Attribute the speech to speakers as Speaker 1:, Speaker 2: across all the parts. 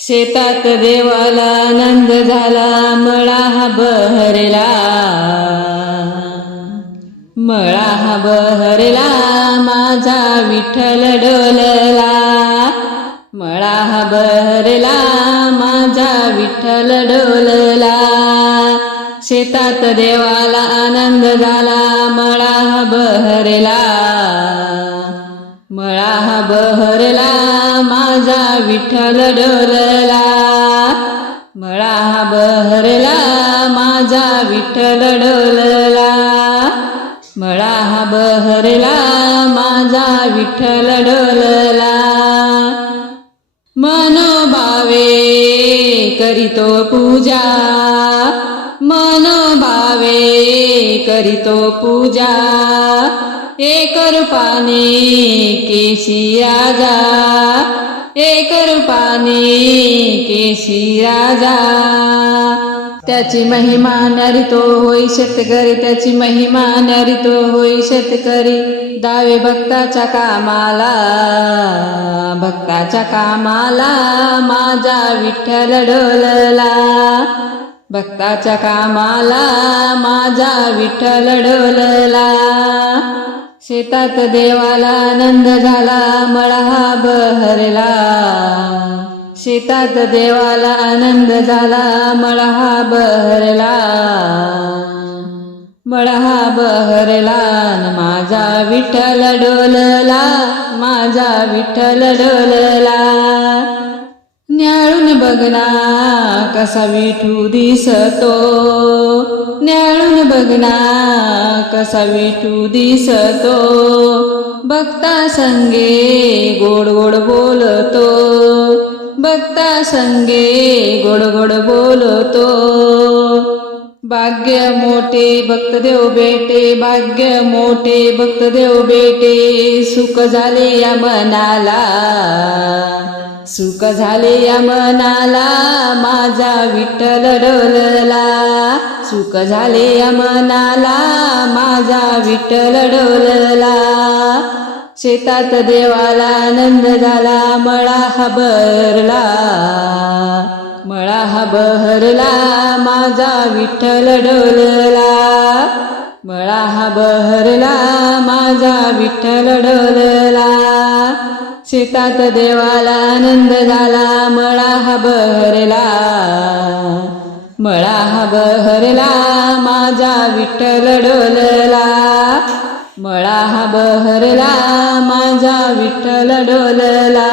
Speaker 1: शेतात देवाला आनंद झाला मळा हा बहरला. मळा हा बहरला माझा विठ्ठल डोलला. मळा हा बहरला माझा विठ्ठल डोलला. शेतात देवाला आनंद झाला मळा हा बहरला. मळा हा बहरला माझा विठ्ठल डोलला मळा हा बहरला माझा विठ्ठल डोलला मळा हा बहरला माझा विठ्ठल डोलला मनोभावे करीतो पूजा. मनोभावे करीतो पूजा. एक रूपाने केशी राजा एक रूपाने केशी राजा. त्याची महिमा नरितो होई शेतकरी त्याची महिमा नरितो होई शेतकरी. दावे भक्ताच्या कामाला भक्ताच्या कामाला माझा विठ्ठल डोलला. भक्ताच्या कामाला माझा विठ्ठल डोलला. शेतात देवाला आनंद झाला मळा बहरला. शेतात देवाला आनंद झाला मळा बहरला. मळा बहरला न माझा विठ्ठल डोलला माझा विठ्ठल डोलला. न्याळून बघना कसा विठू दिसतो. न्याळून बघना कसा विठू दिसतो. भक्ता संगे गोड गोड बोलतो. भक्ता संगे गोड गोड बोलतो. भाग्य मोठे भक्त देव बेटे भाग्य मोठे भक्त देव बेटे सुख झाले या मनाला. सुख झाले या मनाला माझा विठ्ठल डोलला. सुख झाले या मनाला माझा विठ्ठल डोलला. शेतात देवाला आनंद झाला मळा हा बरला मळा हा बहरला माझा विठ्ठल डोलला. मळा हा बहरला माझा विठ्ठल डोलला. शेतात देवाला आनंद झाला मळा हा बहरला. मळा हा बहरला माझा विठ्ठल डोलला. मळा हा बहरला माझा विठ्ठल डोलला.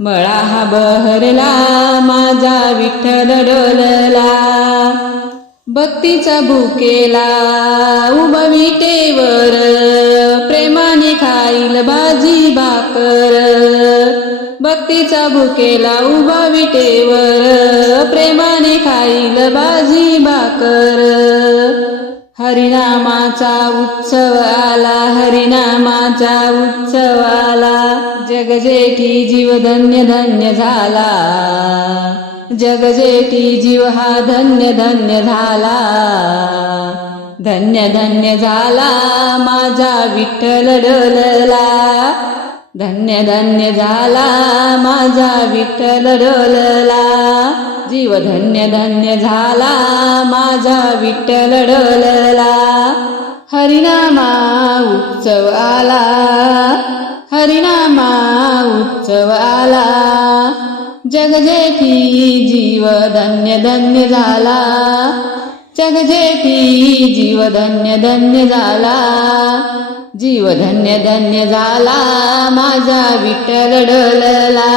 Speaker 1: मळा हा बहरला माझा विठ्ठल डोलला. भक्तीचा भुकेला उभविटेवर प्रेमाने खाईल भाजी भाकर. भक्तीचा भुकेला उभा विटेवर प्रेमाने खाईल भाजी भाकर. हरिनामाचा उत्सव आला हरिनामाचा उत्सव आला. जगजेठी जीव धन्य धन्य झाला. जगजेटी जीव हा धन्य धन्य झाला. धन्य धन्य झाला माझा विठ्ठल डोलला. धन्य धन्य झाला माझा विठ्ठल डोलला. जीव धन्य धन्य झाला माझा विठ्ठल डोलला. हरिनामा उत्सव आला. हरिनामा उत्सव आला. जगजेठी जीव धन्य धन्य झाला. जगजेठी जीव धन्य धन्य झाला. जीव धन्य धन्य झाला. माझा विठ्ठल डोलला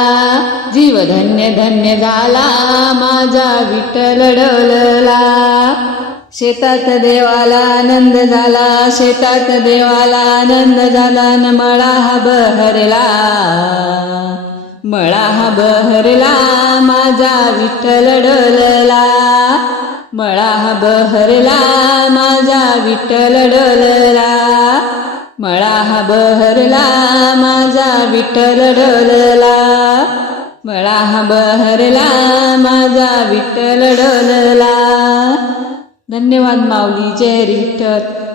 Speaker 1: जीव धन्य धन्य झाला. माझा विठ्ठल डोलला शेतात देवाला आनंद झाला. शेतात देवाला आनंद झाला. न मळा हा बहरला. मळा हा बहरला माझा विठ्ठल डोलला. मळा हा बहरला माझा विठ्ठल डोलला. मळा हा बहरला माझा विठ्ठल डोलला. मळा हा बहरला माझा विठ्ठल डोलला. धन्यवाद माऊली जय विठ्ठल